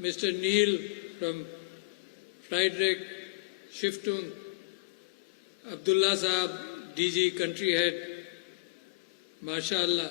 Mr. Neil from Friedrich Stiftung, Abdullah Saab, DG Country Head, MashaAllah,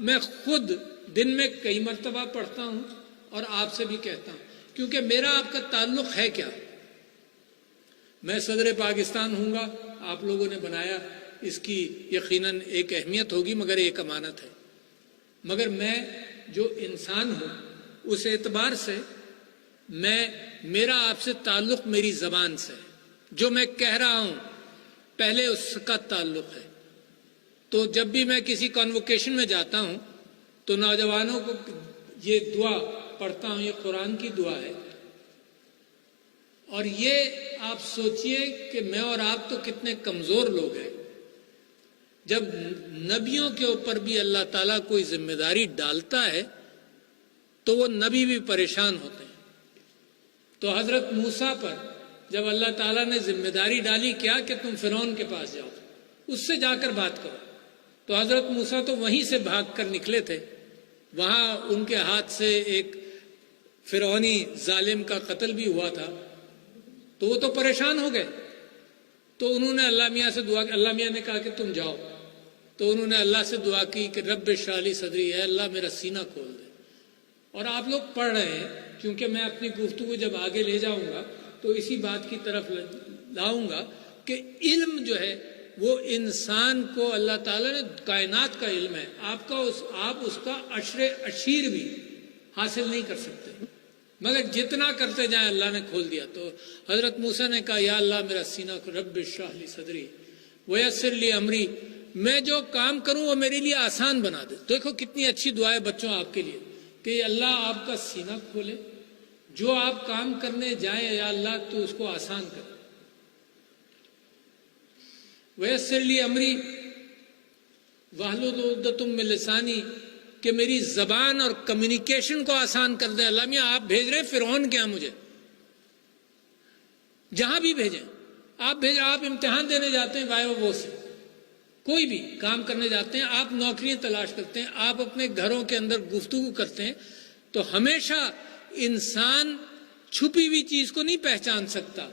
میں خود دن میں کئی مرتبہ پڑھتا ہوں اور آپ سے بھی کہتا ہوں، کیونکہ میرا آپ کا تعلق ہے کیا؟ میں صدر پاکستان ہوں گا، آپ لوگوں نے بنایا، اس کی یقیناً ایک اہمیت ہوگی، مگر ایک امانت ہے۔ مگر میں جو انسان ہوں اس اعتبار سے میرا آپ سے تعلق میری زبان سے ہے، جو میں کہہ رہا ہوں پہلے اس کا تعلق ہے۔ تو جب بھی میں کسی کانووکیشن میں جاتا ہوں تو نوجوانوں کو یہ دعا پڑھتا ہوں، یہ قرآن کی دعا ہے، اور یہ آپ سوچئے کہ میں اور آپ تو کتنے کمزور لوگ ہیں، جب نبیوں کے اوپر بھی اللہ تعالیٰ کوئی ذمہ داری ڈالتا ہے تو وہ نبی بھی پریشان ہوتے ہیں۔ تو حضرت موسیٰ پر جب اللہ تعالیٰ نے ذمہ داری ڈالی کیا کہ تم فرعون کے پاس جاؤ، اس سے جا کر بات کرو، تو حضرت موسیٰ تو وہیں سے بھاگ کر نکلے تھے، وہاں ان کے ہاتھ سے ایک فرعونی ظالم کا قتل بھی ہوا تھا، تو وہ تو پریشان ہو گئے۔ تو انہوں نے اللہ میاں سے دعا کی، اللہ میاں نے کہا کہ تم جاؤ، تو انہوں نے اللہ سے دعا کی کہ رب اشرح لی صدری، ہے اللہ میرا سینہ کھول دے۔ اور آپ لوگ پڑھ رہے ہیں، کیونکہ میں اپنی گفتگو جب آگے لے جاؤں گا تو اسی بات کی طرف لاؤں گا کہ علم جو ہے وہ انسان کو اللہ تعالیٰ نے کائنات کا علم ہے، آپ اس کا عشر عشیر بھی حاصل نہیں کر سکتے، مگر جتنا کرتے جائیں اللہ نے کھول دیا۔ تو حضرت موسیٰ نے کہا یا اللہ میرا سینہ کو رب اشرح لی صدری ویسر لی امری، میں جو کام کروں وہ میرے لیے آسان بنا دے۔ دیکھو کتنی اچھی دعا ہے بچوں آپ کے لیے کہ اللہ آپ کا سینہ کھولے، جو آپ کام کرنے جائیں یا اللہ تو اس کو آسان کر۔ ویسر لی امری واحلل عقدۃ من لسانی، کہ میری زبان اور کمیونیکیشن کو آسان کر دیں۔ اللہ میاں آپ بھیج رہے ہیں فرعون کیا، مجھے جہاں بھی بھیجیں، آپ امتحان دینے جاتے ہیں وائوا وہ سے، کوئی بھی کام کرنے جاتے ہیں، آپ نوکریاں تلاش کرتے ہیں، آپ اپنے گھروں کے اندر گفتگو کرتے ہیں، تو ہمیشہ انسان چھپی ہوئی چیز کو نہیں پہچان سکتا،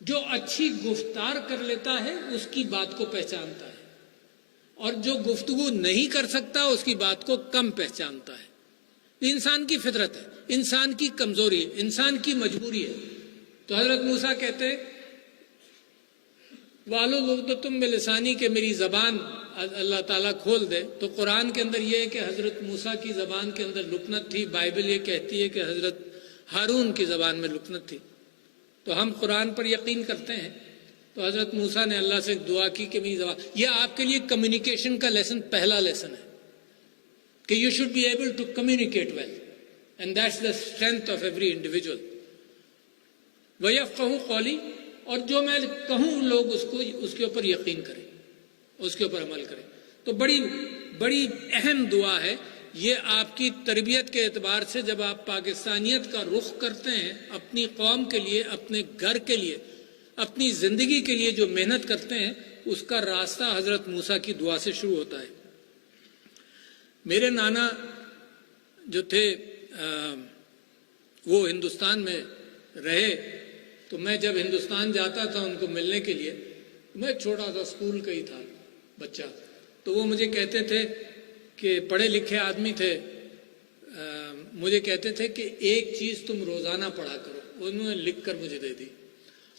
جو اچھی گفتار کر لیتا ہے اس کی بات کو پہچانتا ہے، اور جو گفتگو نہیں کر سکتا اس کی بات کو کم پہچانتا ہے۔ انسان کی فطرت ہے، انسان کی کمزوری ہے، انسان کی مجبوری ہے۔ تو حضرت موسیٰ کہتے واحلل عقدۃ من لسانی، کہ میری زبان اللہ تعالیٰ کھول دے۔ تو قرآن کے اندر یہ ہے کہ حضرت موسیٰ کی زبان کے اندر لکنت تھی، بائبل یہ کہتی ہے کہ حضرت ہارون کی زبان میں لکنت تھی۔ تو ہم قرآن پر یقین کرتے ہیں، تو حضرت موسیٰ نے اللہ سے دعا کی کہ میری زبان، یہ آپ کے لیے کمیونیکیشن کا لیسن، پہلا لیسن ہے کہ you should be able to communicate well, and that's the strength of every individual. وَيَفْقَهُ قَوْلِي، اور جو میں کہوں لوگ اس کے اوپر یقین کریں، اس کے اوپر عمل کریں۔ تو بڑی اہم دعا ہے یہ آپ کی تربیت کے اعتبار سے، جب آپ پاکستانیت کا رخ کرتے ہیں، اپنی قوم کے لیے، اپنے گھر کے لیے، اپنی زندگی کے لیے جو محنت کرتے ہیں، اس کا راستہ حضرت موسیٰ کی دعا سے شروع ہوتا ہے۔ میرے نانا جو تھے وہ ہندوستان میں رہے، تو میں جب ہندوستان جاتا تھا ان کو ملنے کے لیے، میں چھوٹا سا اسکول کا ہی تھا بچہ، تو وہ مجھے کہتے تھے کہ پڑھے لکھے آدمی تھے، مجھے کہتے تھے کہ ایک چیز تم روزانہ پڑھا کرو، انہوں نے لکھ کر مجھے دے دی،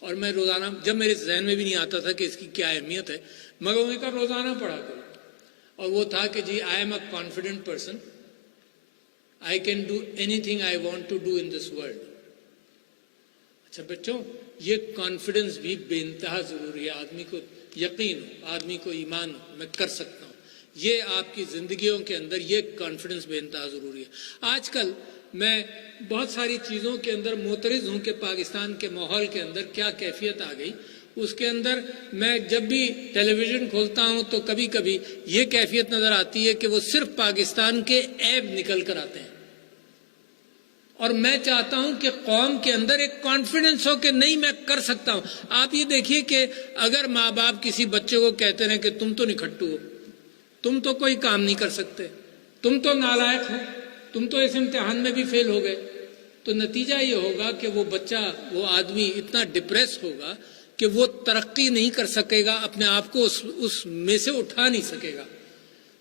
اور میں روزانہ، جب میرے ذہن میں بھی نہیں آتا تھا کہ اس کی کیا اہمیت ہے، مگر انہوں نے کہا روزانہ پڑھا کرو، اور وہ تھا کہ جی I am a confident person, I can do anything I want to do in this world. اچھا بچوں، یہ کانفیڈنس بھی بے انتہا ضروری ہے، آدمی کو یقین ہو، آدمی کو ایمان ہو، میں کر سکتا ہوں، یہ آپ کی زندگیوں کے اندر یہ کانفیڈنس بے انتہا ضروری ہے۔ آج کل میں بہت ساری چیزوں کے اندر معترض ہوں کہ پاکستان کے ماحول کے اندر کیا کیفیت آ گئی، اس کے اندر میں جب بھی ٹیلی ویژن کھولتا ہوں تو کبھی کبھی یہ کیفیت نظر آتی ہے کہ وہ صرف پاکستان کے عیب نکل کر آتے ہیں، اور میں چاہتا ہوں کہ قوم کے اندر ایک کانفیڈنس ہو کہ نہیں میں کر سکتا ہوں۔ آپ یہ دیکھیے کہ اگر ماں باپ کسی بچے کو کہتے ہیں کہ تم تو نکھٹو ہو، تم تو کوئی کام نہیں کر سکتے، تم تو نالائق ہو، تم تو اس امتحان میں بھی فیل ہو گئے، تو نتیجہ یہ ہوگا کہ وہ بچہ، وہ آدمی اتنا ڈپریس ہوگا کہ وہ ترقی نہیں کر سکے گا، اپنے آپ کو اس میں سے اٹھا نہیں سکے گا۔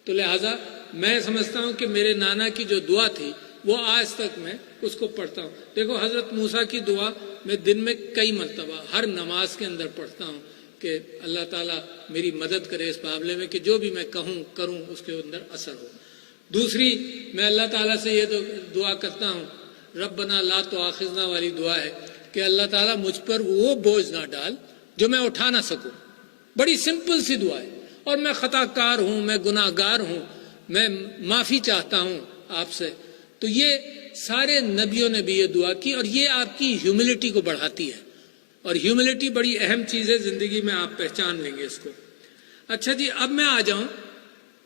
تو لہٰذا میں سمجھتا ہوں کہ میرے نانا کی جو دعا تھی وہ آج تک میں اس کو پڑھتا ہوں. دیکھو حضرت موسیٰ کی دعا میں دن میں کئی مرتبہ ہر نماز کے اندر پڑھتا ہوں کہ اللہ تعالیٰ میری مدد کرے اس معاملے میں کہ جو بھی میں کہوں کروں اس کے اندر اثر ہو. دوسری میں اللہ تعالیٰ سے یہ دعا کرتا ہوں، ربنا لا تؤاخذنا والی دعا ہے کہ اللہ تعالیٰ مجھ پر وہ بوجھ نہ ڈال جو میں اٹھا نہ سکوں. بڑی سمپل سی دعا ہے، اور میں خطا کار ہوں، میں گناہ گار ہوں، میں معافی چاہتا ہوں آپ سے. تو یہ سارے نبیوں نے بھی یہ دعا کی، اور یہ آپ کی ہیوملٹی کو بڑھاتی ہے، اور ہیوملٹی بڑی اہم چیز ہے زندگی میں، آپ پہچان لیں گے اس کو. اچھا جی، اب میں آ جاؤں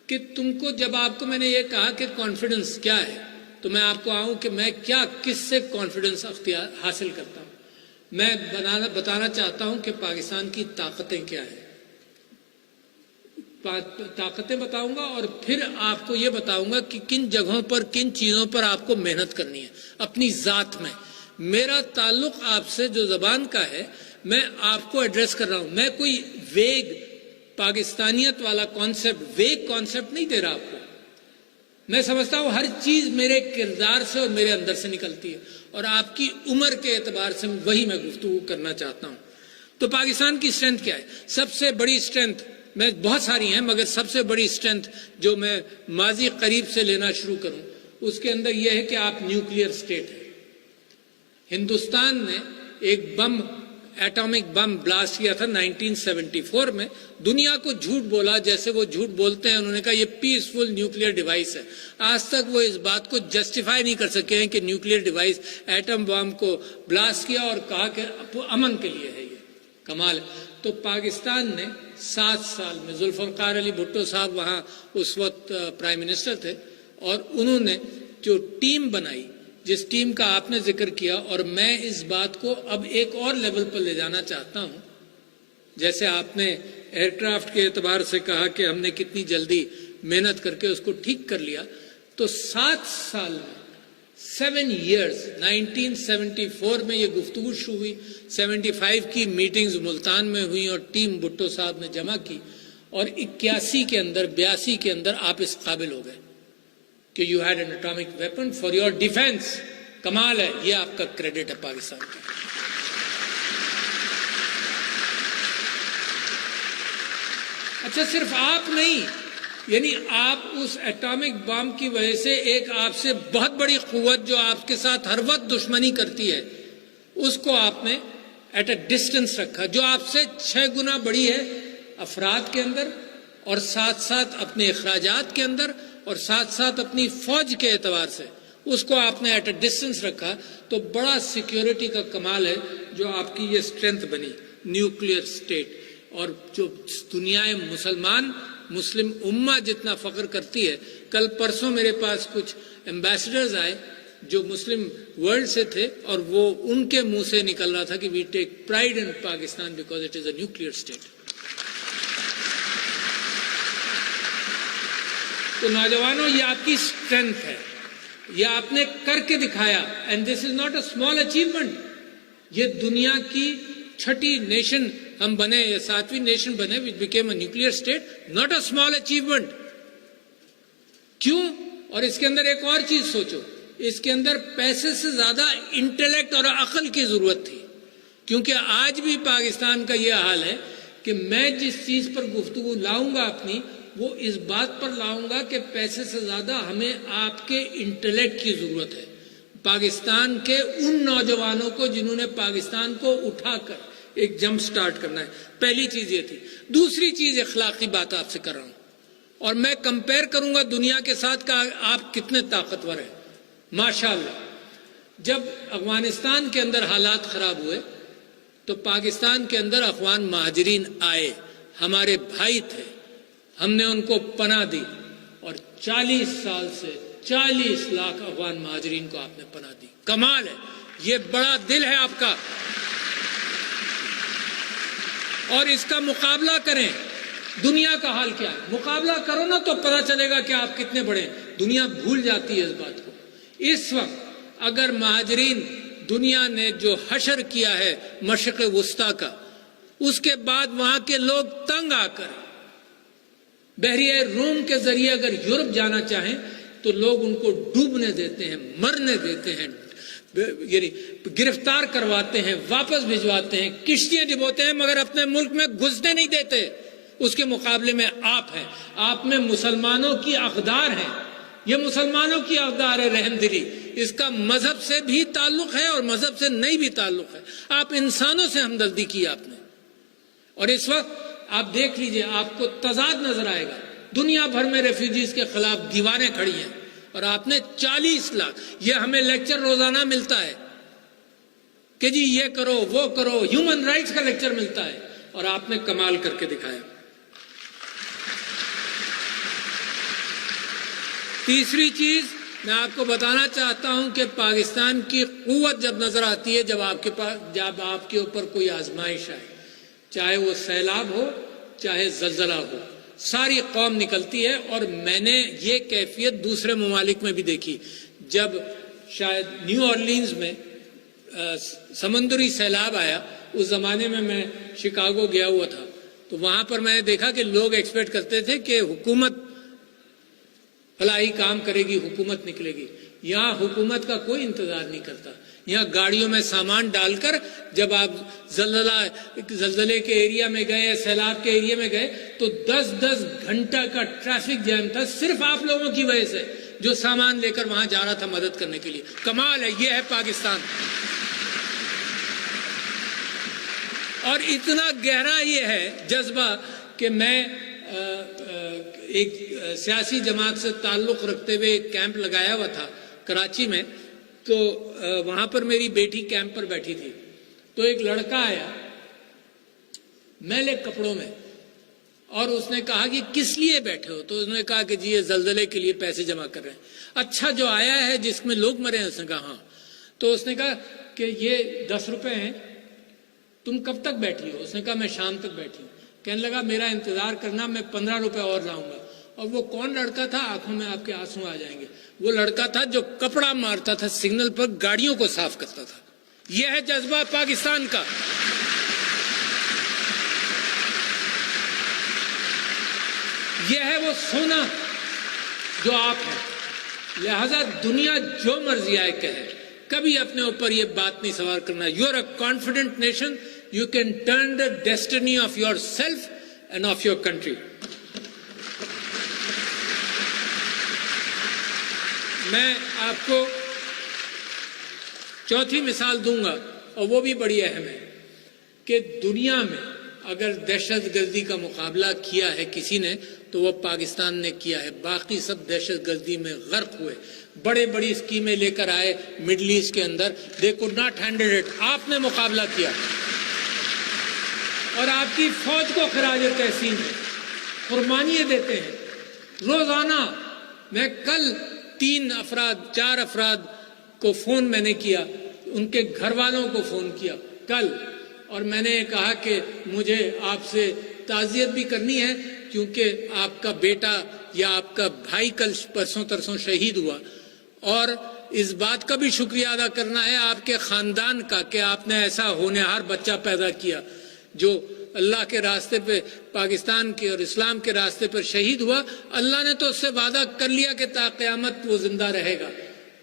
کہ تم کو، جب آپ کو میں نے یہ کہا کہ کانفیڈنس کیا ہے، تو میں آپ کو آؤں کہ میں کس سے کانفیڈنس حاصل کرتا ہوں. میں بتانا چاہتا ہوں کہ پاکستان کی طاقتیں کیا ہیں. طاقتیں بتاؤں گا، اور پھر آپ کو یہ بتاؤں گا کہ کن جگہوں پر، کن چیزوں پر آپ کو محنت کرنی ہے اپنی ذات میں. میرا تعلق آپ سے جو زبان کا ہے، میں آپ کو ایڈریس کر رہا ہوں. میں کوئی ویگ پاکستانیت والا ویگ کانسیپٹ نہیں دے رہا آپ کو. میں سمجھتا ہوں ہر چیز میرے کردار سے اور میرے اندر سے نکلتی ہے، اور آپ کی عمر کے اعتبار سے وہی میں گفتگو کرنا چاہتا ہوں. تو پاکستان کی اسٹرینتھ کیا ہے؟ سب سے بڑی اسٹرینتھ، میں بہت ساری ہیں مگر سب سے بڑی اسٹرینتھ جو میں ماضی قریب سے لینا شروع کروں، اس کے اندر یہ ہے کہ آپ نیوکلیئر اسٹیٹ ہیں. ہندوستان نے ایک ایٹامک بم بلاسٹ کیا تھا 1974 میں. دنیا کو جھوٹ بولا، جیسے وہ جھوٹ بولتے ہیں. انہوں نے کہا یہ پیسفل نیوکلیئر ڈیوائس ہے. آج تک وہ اس بات کو جسٹیفائی نہیں کر سکے ہیں کہ نیوکلیئر ڈیوائس، ایٹم بم کو بلاسٹ کیا اور کہا کہ امن کے لیے ہے. یہ کمال ہے. تو پاکستان نے 7 سال میں، ذوالفقار علی بھٹو صاحب وہاں اس وقت پرائم منسٹر تھے، اور انہوں نے جو ٹیم بنائی، جس ٹیم کا آپ نے ذکر کیا، اور میں اس بات کو اب ایک اور لیول پر لے جانا چاہتا ہوں. جیسے آپ نے ایئر کرافٹ کے اعتبار سے کہا کہ ہم نے کتنی جلدی محنت کر کے اس کو ٹھیک کر لیا، تو 7 سال میں 7 ایئرز 1974 میں یہ گفتگو شروع ہوئی. 75 کی میٹنگز ملتان میں ہوئی اور ٹیم بھٹو صاحب نے جمع کی، اور 81 کے اندر 82 کے اندر آپ اس قابل ہو گئے کہ you had an atomic weapon for your defence. کمال ہے. یہ آپ کا کریڈٹ ہے پاکستان کا. اچھا، صرف آپ نہیں، یعنی آپ اس ایٹامک بم کی وجہ سے ایک آپ سے بہت بڑی قوت جو آپ کے ساتھ ہر وقت دشمنی کرتی ہے، اس کو آپ نے ایٹ اے ڈسٹنس رکھا، جو آپ سے 6 گنا بڑی ہے افراد کے اندر، اور ساتھ ساتھ اپنے اخراجات کے اندر، اور ساتھ ساتھ اپنی فوج کے اعتبار سے اس کو آپ نے ایٹ اے ڈسٹنس رکھا. تو بڑا سیکیورٹی کا کمال ہے جو آپ کی یہ اسٹرینتھ بنی، نیوکلیئر اسٹیٹ. اور جو دنیا مسلم امہ جتنا فخر کرتی ہے. کل پرسوں میرے پاس کچھ ایمبیسڈرز آئے جو مسلم ورلڈ سے تھے، اور وہ ان کے منہ سے نکل رہا تھا کہ we take pride in Pakistan because it is a nuclear state. تو نوجوانوں، یہ آپ کی اسٹرینتھ ہے، یہ آپ نے کر کے دکھایا. And this is not a small achievement. یہ دنیا کی 6ٹھی نیشن ہم بنے، یا 7ویں نیشن بنے which became a nuclear state. not a small achievement. کیوں؟ اور اس کے اندر ایک اور چیز سوچو، اس کے اندر پیسے سے زیادہ انٹیلیکٹ اور عقل کی ضرورت تھی. کیونکہ آج بھی پاکستان کا یہ حال ہے کہ میں جس چیز پر گفتگو لاؤں گا اپنی، وہ اس بات پر لاؤں گا کہ پیسے سے زیادہ ہمیں آپ کے انٹیلیکٹ کی ضرورت ہے. پاکستان کے ان نوجوانوں کو جنہوں نے پاکستان کو اٹھا کر ایک جمپ سٹارٹ کرنا ہے. پہلی چیز یہ تھی. دوسری چیز اخلاقی بات آپ سے کر رہا ہوں، اور میں کمپیئر کروں گا دنیا کے ساتھ کہ آپ کتنے طاقتور ہیں. ماشاءاللہ، جب افغانستان کے اندر حالات خراب ہوئے تو پاکستان کے اندر افغان مہاجرین آئے، ہمارے بھائی تھے، ہم نے ان کو پناہ دی، اور 40 سال سے 40 لاکھ افغان مہاجرین کو آپ نے پناہ دی. کمال ہے. یہ بڑا دل ہے آپ کا. اور اس کا مقابلہ کریں. دنیا کا حال کیا ہے؟ مقابلہ کرو نا تو پتہ چلے گا کہ آپ کتنے بڑے ہیں. دنیا بھول جاتی ہے اس بات کو. اس وقت اگر مہاجرین، دنیا نے جو حشر کیا ہے مشرق وسطیٰ کا، اس کے بعد وہاں کے لوگ تنگ آ کر بحریہ روم کے ذریعے اگر یورپ جانا چاہیں تو لوگ ان کو ڈوبنے دیتے ہیں، مرنے دیتے ہیں، یعنی گرفتار کرواتے ہیں، واپس بھجواتے ہیں، کشتیاں ڈبوتے ہیں، مگر اپنے ملک میں گھسنے نہیں دیتے۔ اس کے مقابلے میں آپ ہیں، آپ میں مسلمانوں کی اقدار ہیں، یہ مسلمانوں کی اقدار ہے رحم دلی، اس کا مذہب سے بھی تعلق ہے اور مذہب سے نہیں بھی تعلق ہے۔ آپ انسانوں سے ہمدردی کی آپ نے، اور اس وقت آپ دیکھ لیجئے آپ کو تضاد نظر آئے گا، دنیا بھر میں ریفیوجیز کے خلاف دیواریں کھڑی ہیں، اور آپ نے 40 لاکھ، یہ ہمیں لیکچر روزانہ ملتا ہے کہ جی یہ کرو وہ کرو، ہیومن رائٹس کا لیکچر ملتا ہے، اور آپ نے کمال کر کے دکھایا۔ تیسری چیز میں آپ کو بتانا چاہتا ہوں کہ پاکستان کی قوت جب نظر آتی ہے جب آپ کے اوپر کوئی آزمائش آئے، چاہے وہ سیلاب ہو چاہے زلزلہ ہو، ساری قوم نکلتی ہے۔ اور میں نے یہ کیفیت دوسرے ممالک میں بھی دیکھی، جب شاید نیو اورلینز میں سمندری سیلاب آیا، اس زمانے میں میں شکاگو گیا ہوا تھا، تو وہاں پر میں نے دیکھا کہ لوگ ایکسپیکٹ کرتے تھے کہ حکومت فلاحی کام کرے گی، حکومت نکلے گی۔ یہاں حکومت کا کوئی انتظار نہیں کرتا، یہاں گاڑیوں میں سامان ڈال کر جب آپ زلزلے کے ایریا میں گئے، سیلاب کے ایریا میں گئے، تو 10 گھنٹہ کا ٹریفک جام تھا صرف آپ لوگوں کی وجہ سے جو سامان لے کر وہاں جا رہا تھا مدد کرنے کے لیے۔ کمال ہے، یہ ہے پاکستان۔ اور اتنا گہرا یہ ہے جذبہ کہ میں ایک سیاسی جماعت سے تعلق رکھتے ہوئے ایک کیمپ لگایا ہوا تھا کراچی میں، تو وہاں پر میری بیٹی کیمپ پر بیٹھی تھی، تو ایک لڑکا آیا میلے کپڑوں میں، اور اس نے کہا کہ کس لیے بیٹھے ہو؟ تو اس نے کہا کہ جی یہ زلزلے کے لیے پیسے جمع کر رہے ہیں۔ اچھا جو آیا ہے جس میں لوگ مرے ہیں؟ اس نے کہا ہاں۔ تو اس نے کہا کہ یہ 10 روپے ہیں، تم کب تک بیٹھی ہو؟ اس نے کہا میں شام تک بیٹھی ہوں۔ کہنے لگا میرا انتظار کرنا، میں 15 روپے اور لاؤں گا۔ اور وہ کون لڑکا تھا؟ آنکھوں میں آپ کے آنسو آ جائیں گے، وہ لڑکا تھا جو کپڑا مارتا تھا سگنل پر، گاڑیوں کو صاف کرتا تھا۔ یہ ہے جذبہ پاکستان کا۔ یہ ہے وہ سونا جو آپ ہیں۔ لہذا دنیا جو مرضی آئے کہے، کبھی اپنے اوپر یہ بات نہیں سوار کرنا۔ You are a confident nation, you can turn the destiny of yourself and of your country. میں آپ کو چوتھی مثال دوں گا، اور وہ بھی بڑی اہم ہے، کہ دنیا میں اگر دہشت گردی کا مقابلہ کیا ہے کسی نے تو وہ پاکستان نے کیا ہے۔ باقی سب دہشت گردی میں غرق ہوئے، بڑے بڑی اسکیمیں لے کر آئے مڈل ایسٹ کے اندر، they could not handle it. آپ نے مقابلہ کیا، اور آپ کی فوج کو خراج تحسین ہے، قربانیاں دیتے ہیں روزانہ۔ میں کل 4 افراد کو فون میں نے کیا، ان کے گھر والوں کو فون کیا کل، اور میں نے کہا کہ مجھے آپ سے تعزیت بھی کرنی ہے کیونکہ آپ کا بیٹا یا آپ کا بھائی کل پرسوں ترسوں شہید ہوا، اور اس بات کا بھی شکریہ ادا کرنا ہے آپ کے خاندان کا کہ آپ نے ایسا ہونہار بچہ پیدا کیا جو اللہ کے راستے پہ، پاکستان کے اور اسلام کے راستے پر شہید ہوا۔ اللہ نے تو اس سے وعدہ کر لیا کہ تا قیامت وہ زندہ رہے گا،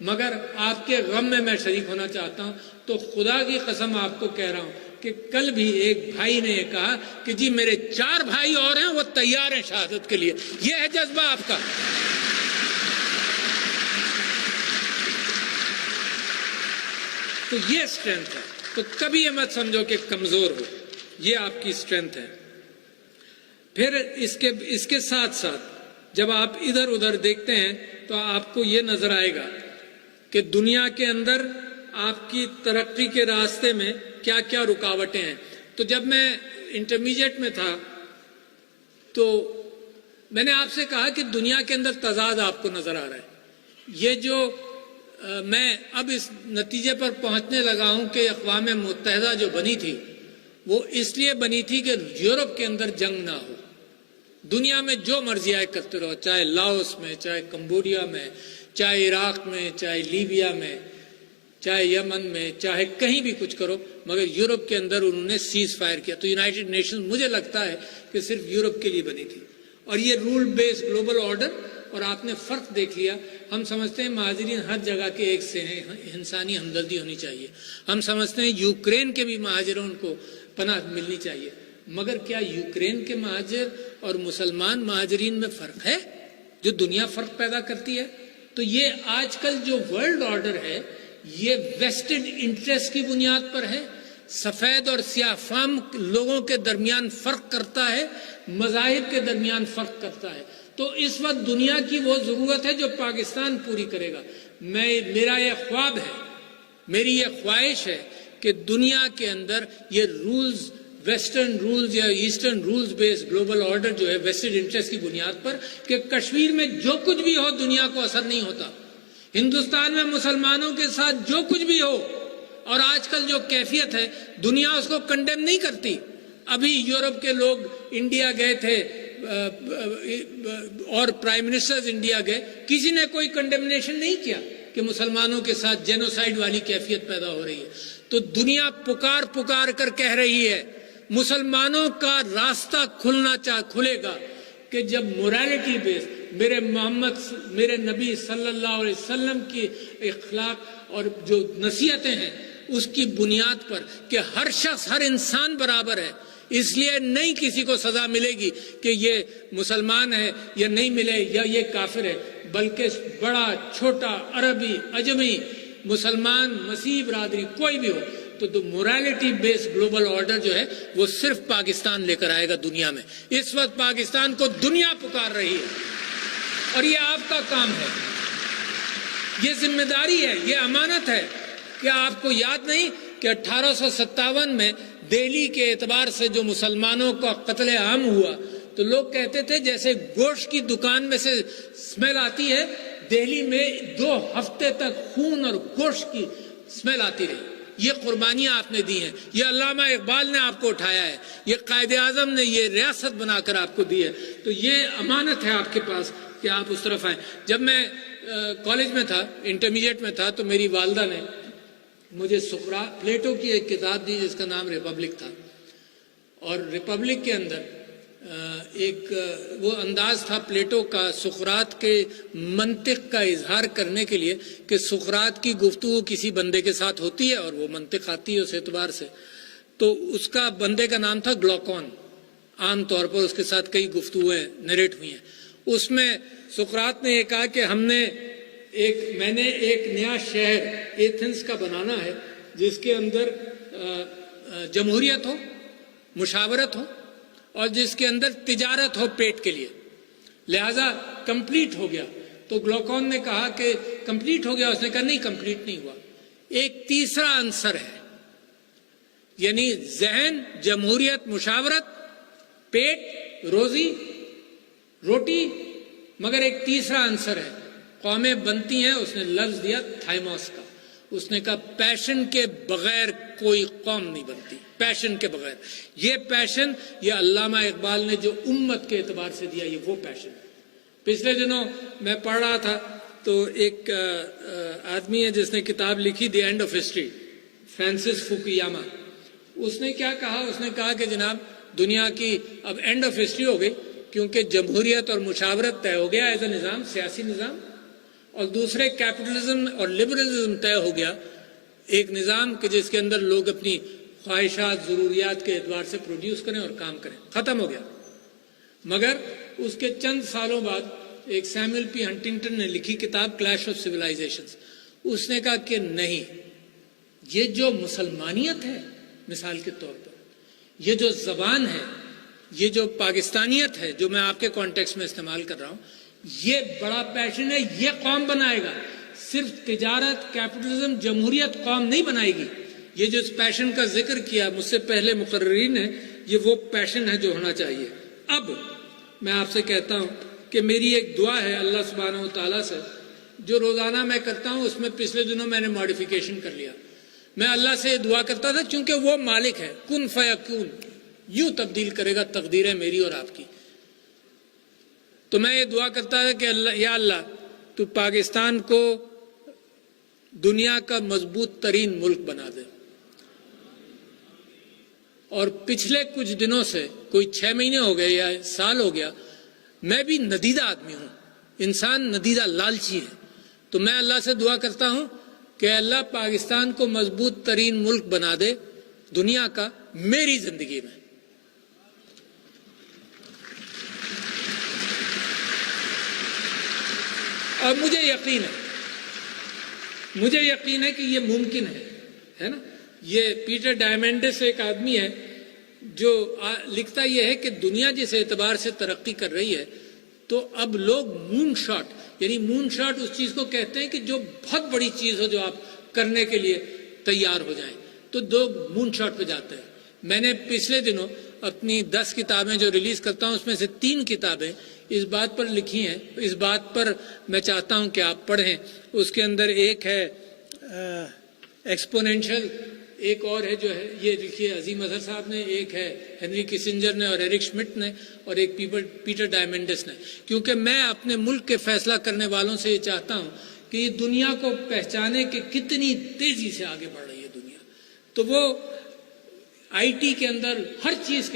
مگر آپ کے غم میں شریک ہونا چاہتا ہوں۔ تو خدا کی قسم آپ کو کہہ رہا ہوں کہ کل بھی ایک بھائی نے یہ کہا کہ جی میرے 4 بھائی اور ہیں، وہ تیار ہیں شہادت کے لیے۔ یہ ہے جذبہ آپ کا۔ تو یہ اسٹرینتھ ہے، تو کبھی یہ مت سمجھو کہ کمزور ہو، یہ آپ کی اسٹرینتھ ہے۔ پھر اس کے ساتھ ساتھ جب آپ ادھر ادھر دیکھتے ہیں تو آپ کو یہ نظر آئے گا کہ دنیا کے اندر آپ کی ترقی کے راستے میں کیا کیا رکاوٹیں ہیں۔ تو جب میں انٹرمیڈیٹ میں تھا تو میں نے آپ سے کہا کہ دنیا کے اندر تضاد آپ کو نظر آ رہا ہے۔ یہ جو میں اب اس نتیجے پر پہنچنے لگا ہوں کہ اقوام متحدہ جو بنی تھی وہ اس لیے بنی تھی کہ یورپ کے اندر جنگ نہ ہو، دنیا میں جو مرضی آئے کرتے رہو، چاہے لاؤس میں، چاہے کمبوڈیا میں، چاہے عراق میں، چاہے لیبیا میں، چاہے یمن میں، چاہے کہیں بھی کچھ کرو، مگر یورپ کے اندر انہوں نے سیز فائر کیا۔ تو یونائٹڈ نیشنز مجھے لگتا ہے کہ صرف یورپ کے لیے بنی تھی، اور یہ رول بیس گلوبل آرڈر. اور آپ نے فرق دیکھ لیا. ہم سمجھتے ہیں مہاجرین ہر جگہ کے ایک سے ہیں, انسانی ہمدردی ہونی چاہیے. ہم سمجھتے ہیں یوکرین کے بھی مہاجروں کو پناہ ملنی چاہیے. مگر کیا یوکرین کے مہاجر اور مسلمان مہاجرین میں فرق ہے جو دنیا فرق پیدا کرتی ہے؟ تو یہ آج کل جو ورلڈ آرڈر ہے یہ ویسٹڈ انٹرسٹ کی بنیاد پر ہے. سفید اور سیاہ فام لوگوں کے درمیان فرق کرتا ہے, مذاہب کے درمیان فرق کرتا ہے. تو اس وقت دنیا کی وہ ضرورت ہے جو پاکستان پوری کرے گا. میرا یہ خواب ہے, میری یہ خواہش ہے کہ دنیا کے اندر یہ رولز, ویسٹرن رولز یا ایسٹرن رولز بیس گلوبل آرڈر جو ہے ویسٹڈ انٹرسٹ کی بنیاد پر, کہ کشمیر میں جو کچھ بھی ہو دنیا کو اثر نہیں ہوتا. ہندوستان میں مسلمانوں کے ساتھ جو کچھ بھی ہو, اور آج کل جو کیفیت ہے دنیا اس کو کنڈیم نہیں کرتی. ابھی یورپ کے لوگ انڈیا گئے تھے اور پرائم منسٹرز انڈیا گئے, کسی نے کوئی کنڈیمنیشن نہیں کیا کہ مسلمانوں کے ساتھ جینوسائیڈ والی کیفیت پیدا ہو رہی ہے. تو دنیا پکار کر کہہ رہی ہے مسلمانوں کا راستہ کھلے گا کہ جب موریلٹی بیس میرے نبی صلی اللہ علیہ وسلم کی اخلاق اور جو نصیحتیں ہیں اس کی بنیاد پر کہ ہر شخص, ہر انسان برابر ہے. اس لیے نہیں کسی کو سزا ملے گی کہ یہ مسلمان ہے یا نہیں ملے یا یہ کافر ہے, بلکہ بڑا چھوٹا عربی اجمی مسلمان مسیح برادری کوئی بھی ہو تو موریلٹی بیس گلوبل آرڈر جو ہے وہ صرف پاکستان لے کر آئے گا دنیا میں. اس وقت پاکستان کو دنیا پکار رہی ہے اور یہ آپ کا کام ہے, یہ ذمہ داری ہے, یہ امانت ہے. کیا آپ کو یاد نہیں کہ 1857 میں دہلی کے اعتبار سے جو مسلمانوں کا قتل عام ہوا تو لوگ کہتے تھے جیسے گوشت کی دکان میں سے اسمیل آتی ہے, دہلی میں 2 ہفتے تک خون اور گوشت کی اسمیل آتی رہی. یہ قربانیاں آپ نے دی ہیں, یہ علامہ اقبال نے آپ کو اٹھایا ہے, یہ قائد اعظم نے یہ ریاست بنا کر آپ کو دی ہے. تو یہ امانت ہے آپ کے پاس کہ آپ اس طرف آئیں. جب میں کالج میں تھا, انٹرمیڈیٹ میں تھا, تو میری والدہ نے مجھے پلیٹو کی ایک کتاب دی جس کا نام ریپبلک تھا. اور ریپبلک کے اندر ایک وہ انداز تھا پلیٹو کا سقراط کے منطق کا اظہار کرنے کے لیے کہ سقراط کی گفتگو کسی بندے کے ساتھ ہوتی ہے اور وہ منطق آتی ہے اس اعتبار سے. تو اس کا بندے کا نام تھا گلوکون. عام طور پر اس کے ساتھ کئی گفتگویں نریٹ ہوئی ہیں. اس میں سقراط نے یہ کہا کہ میں نے ایک نیا شہر ایتھنز کا بنانا ہے جس کے اندر جمہوریت ہو, مشاورت ہو اور جس کے اندر تجارت ہو پیٹ کے لیے. لہذا کمپلیٹ ہو گیا. تو گلوکون نے کہا کہ کمپلیٹ ہو گیا. اس نے کہا نہیں, کمپلیٹ نہیں ہوا. ایک تیسرا عنصر ہے, یعنی ذہن, جمہوریت, مشاورت, پیٹ, روٹی, مگر ایک تیسرا عنصر ہے. قومیں بنتی ہیں, اس نے لفظ دیا تھائموس کا. اس نے کہا پیشن کے بغیر کوئی قوم نہیں بنتی, پیشن کے بغیر. یہ پیشن یہ علامہ اقبال نے جو امت کے اعتبار سے دیا, یہ وہ پیشن. پچھلے دنوں میں پڑھ رہا تھا تو ایک آدمی ہے جس نے کتاب لکھی the end of history, Francis Fukuyama. اس نے کیا کہا, اس نے کہا کہ جناب دنیا کی اب اینڈ آف ہسٹری ہو گئی کیونکہ جمہوریت اور مشاورت طے ہو گیا ایز اے نظام, سیاسی نظام, اور دوسرے کیپٹلزم اور لبرلزم طے ہو گیا, ایک نظام کہ جس کے اندر لوگ اپنی خواہشات, ضروریات کے اعتبار سے پروڈیوس کریں اور کام کریں. ختم ہو گیا. مگر اس کے چند سالوں بعد ایک سیموئل پی ہنٹنگٹن نے لکھی کتاب کلیش آف سویلائزیشنز. اس نے کہا کہ نہیں, یہ جو مسلمانیت ہے مثال کے طور پر, یہ جو زبان ہے, یہ جو پاکستانیت ہے جو میں آپ کے کانٹیکس میں استعمال کر رہا ہوں, یہ بڑا پیشن ہے, یہ قوم بنائے گا. صرف تجارت, کیپٹلزم, جمہوریت قوم نہیں بنائے گی. یہ جو اس پیشن کا ذکر کیا مجھ سے پہلے مقررین نے, یہ وہ پیشن ہے جو ہونا چاہیے. اب میں آپ سے کہتا ہوں کہ میری ایک دعا ہے اللہ سبحانہ و تعالیٰ سے جو روزانہ میں کرتا ہوں. اس میں پچھلے دنوں میں نے ماڈیفیکیشن کر لیا. میں اللہ سے یہ دعا کرتا تھا چونکہ وہ مالک ہے, کن فیکون, یوں تبدیل کرے گا تقدیریں میری اور آپ کی. تو میں یہ دعا کرتا تھا کہ اللہ, یا اللہ تو پاکستان کو دنیا کا مضبوط ترین ملک بنا دے. اور پچھلے کچھ دنوں سے, کوئی 6 مہینے ہو گئے یا سال ہو گیا, میں بھی ندیدہ آدمی ہوں، انسان ندیدہ لالچی ہے، تو میں اللہ سے دعا کرتا ہوں کہ اللہ پاکستان کو مضبوط ترین ملک بنا دے دنیا کا میری زندگی میں۔ اور مجھے یقین ہے کہ یہ ممکن ہے نا۔ یہ پیٹر ڈائمنڈس ایک آدمی ہے جو لکھتا یہ ہے کہ دنیا جس اعتبار سے ترقی کر رہی ہے تو اب لوگ مون شاٹ، یعنی مون شاٹ اس چیز کو کہتے ہیں کہ جو بہت بڑی چیز ہو جو آپ کرنے کے لیے تیار ہو جائیں، تو لوگ مون شاٹ پہ جاتے ہیں۔ میں نے پچھلے دنوں اپنی 10 کتابیں جو ریلیز کرتا ہوں اس میں سے 3 کتابیں اس بات پر لکھی ہیں، اس بات پر میں چاہتا ہوں کہ آپ پڑھیں۔ اس کے اندر ایک ہے ایکسپونینشل، ایک اور ہے جو ہے یہ لکھی ہے عظیم اظہر صاحب نے، ایک ہے ہنری کسنجر نے اور ایرک شمٹ نے، اور ایک پیٹر ڈائمنڈس نے۔ کیونکہ میں اپنے ملک کے فیصلہ کرنے والوں سے یہ چاہتا ہوں کہ یہ دنیا کو پہچانے کہ کتنی تیزی سے آگے بڑھ رہی ہے دنیا، تو وہ آئی ٹی کے اندر ہر چیز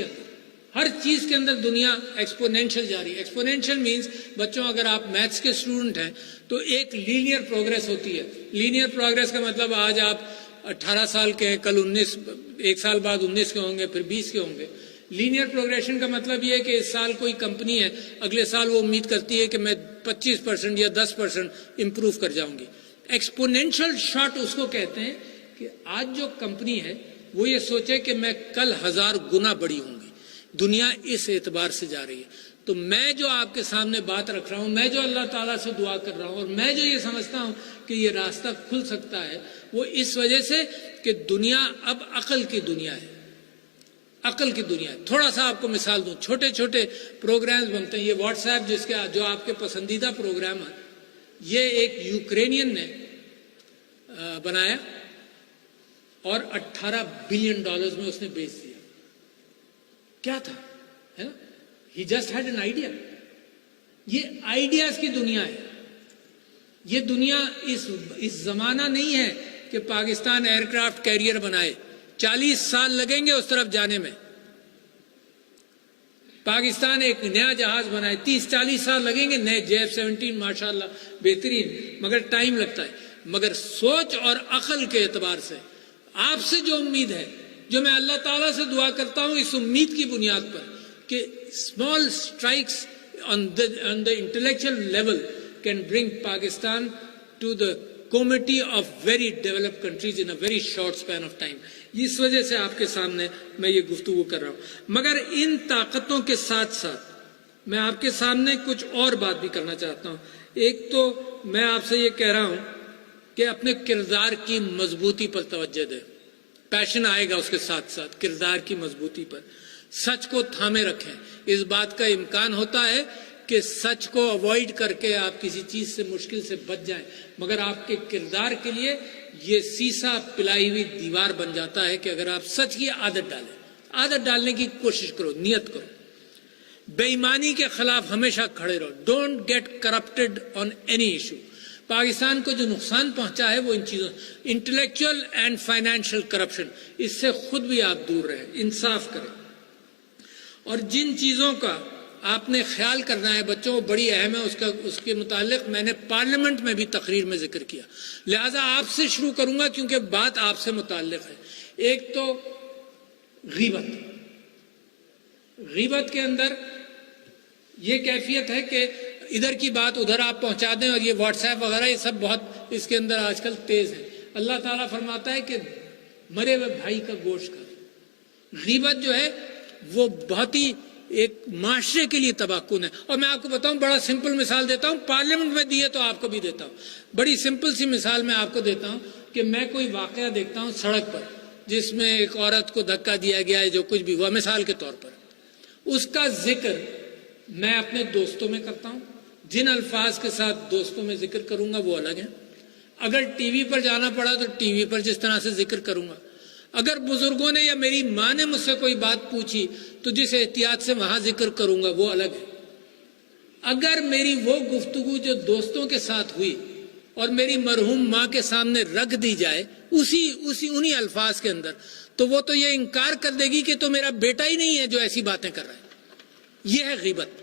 کے اندر دنیا ایکسپونینشل جا رہی ہے۔ ایکسپونینشل مینز بچوں اگر آپ میتھس کے اسٹوڈنٹ ہیں تو ایک لینئر پروگریس ہوتی ہے۔ لینئر پروگریس کا مطلب آج آپ 18 سال کے ہیں، کل 19، ایک سال بعد 19 کے ہوں گے، پھر 20 کے ہوں گے۔ لینئر پروگریشن کا مطلب یہ ہے کہ اس سال کوئی کمپنی ہے، اگلے سال وہ امید کرتی ہے کہ میں 25% یا 10% امپروو کر جاؤں گی۔ ایکسپونینشل شاٹ اس کو کہتے ہیں کہ آج جو کمپنی ہے وہ یہ سوچے کہ میں کل 1000 گنا بڑی ہوں گی۔ دنیا اس اعتبار سے جا رہی ہے۔ تو میں جو آپ کے سامنے بات رکھ رہا ہوں، میں جو اللہ تعالیٰ سے دعا کر رہا ہوں، اور میں جو یہ سمجھتا ہوں کہ یہ راستہ کھل سکتا ہے، وہ اس وجہ سے کہ دنیا اب عقل کی دنیا ہے، عقل کی دنیا ہے۔ تھوڑا سا آپ کو مثال دوں، چھوٹے چھوٹے پروگرامز بنتے ہیں۔ یہ واٹس ایپ جو آپ کے پسندیدہ پروگرام ہے، یہ ایک یوکرینین نے بنایا اور $18 بلین میں اس نے بیچ دیا۔ کیا تھا، ہے نا؟ He just had an idea۔ یہ آئیڈیاز کی دنیا ہے۔ یہ دنیا اس زمانہ نہیں ہے کہ پاکستان ایئر کرافٹ کیریئر بنائے، 40 سال لگیں گے اس طرف جانے میں۔ پاکستان ایک نیا جہاز بنائے، 30-40 سال لگیں گے، نئے JF-17 ماشاءاللہ بہترین، مگر ٹائم لگتا ہے۔ مگر سوچ اور عقل کے اعتبار سے آپ سے جو امید ہے، جو میں اللہ تعالیٰ سے دعا کرتا ہوں اس امید کی بنیاد پر کہ small strikes on the intellectual level can bring Pakistan to the comity of very developed countries in a very short span of time۔ اس وجہ سے آپ کے سامنے میں یہ گفتگو کر رہا ہوں۔ مگر ان طاقتوں کے ساتھ ساتھ میں آپ کے سامنے کچھ اور بات بھی کرنا چاہتا ہوں۔ ایک تو میں آپ سے یہ کہہ رہا ہوں کہ اپنے کردار کی مضبوطی پر توجہ دیں۔ پیشن آئے گا اس کے ساتھ ساتھ کردار کی مضبوطی پر۔ سچ کو تھامے رکھیں۔ اس بات کا امکان ہوتا ہے کہ سچ کو اوائڈ کر کے آپ کسی چیز سے مشکل سے بچ جائیں، مگر آپ کے کردار کے لیے یہ سیسا پلائی ہوئی دیوار بن جاتا ہے کہ اگر آپ سچ کی عادت ڈالنے کی کوشش کرو، نیت کرو، بے ایمانی کے خلاف ہمیشہ کھڑے رہو۔ Don't get corrupted on any issue. Pakistan کو جو نقصان پہنچا ہے وہ ان چیزوں، انٹلیکچوئل اینڈ فائنینشیل کرپشن، اس سے خود بھی آپ دور رہیں، انصاف کریں۔ اور جن چیزوں کا آپ نے خیال کرنا ہے بچوں کو بڑی اہم ہے، اس کے متعلق میں نے پارلیمنٹ میں بھی تقریر میں ذکر کیا، لہذا آپ سے شروع کروں گا کیونکہ بات آپ سے متعلق ہے۔ ایک تو غیبت کے اندر یہ کیفیت ہے کہ ادھر کی بات ادھر آپ پہنچا دیں، اور یہ واٹس ایپ وغیرہ یہ سب بہت اس کے اندر آج کل تیز ہے۔ اللہ تعالیٰ فرماتا ہے کہ مرے ہوئے بھائی کا گوشت کر۔ غیبت جو ہے وہ بہت ہی ایک معاشرے کے لیے تباہ کن ہے۔ اور میں آپ کو بتاؤں، بڑا سمپل مثال دیتا ہوں، پارلیمنٹ میں دی ہے تو آپ کو بھی دیتا ہوں۔ بڑی سمپل سی مثال میں آپ کو دیتا ہوں کہ میں کوئی واقعہ دیکھتا ہوں سڑک پر جس میں ایک عورت کو دھکا دیا گیا ہے، جو کچھ بھی ہوا مثال کے طور پر، اس کا ذکر میں اپنے دوستوں میں کرتا ہوں۔ جن الفاظ کے ساتھ دوستوں میں ذکر کروں گا وہ الگ ہیں۔ اگر ٹی وی پر جانا پڑا تو ٹی وی پر جس طرح سے ذکر کروں گا۔ اگر بزرگوں نے یا میری ماں نے مجھ سے کوئی بات پوچھی تو جس احتیاط سے وہاں ذکر کروں گا وہ الگ ہے۔ اگر میری وہ گفتگو جو دوستوں کے ساتھ ہوئی اور میری مرحوم ماں کے سامنے رکھ دی جائے انہی الفاظ کے اندر، تو وہ تو یہ انکار کر دے گی کہ تو میرا بیٹا ہی نہیں ہے جو ایسی باتیں کر رہا ہے۔ یہ ہے غیبت۔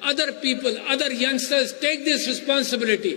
other people, other youngsters take this responsibility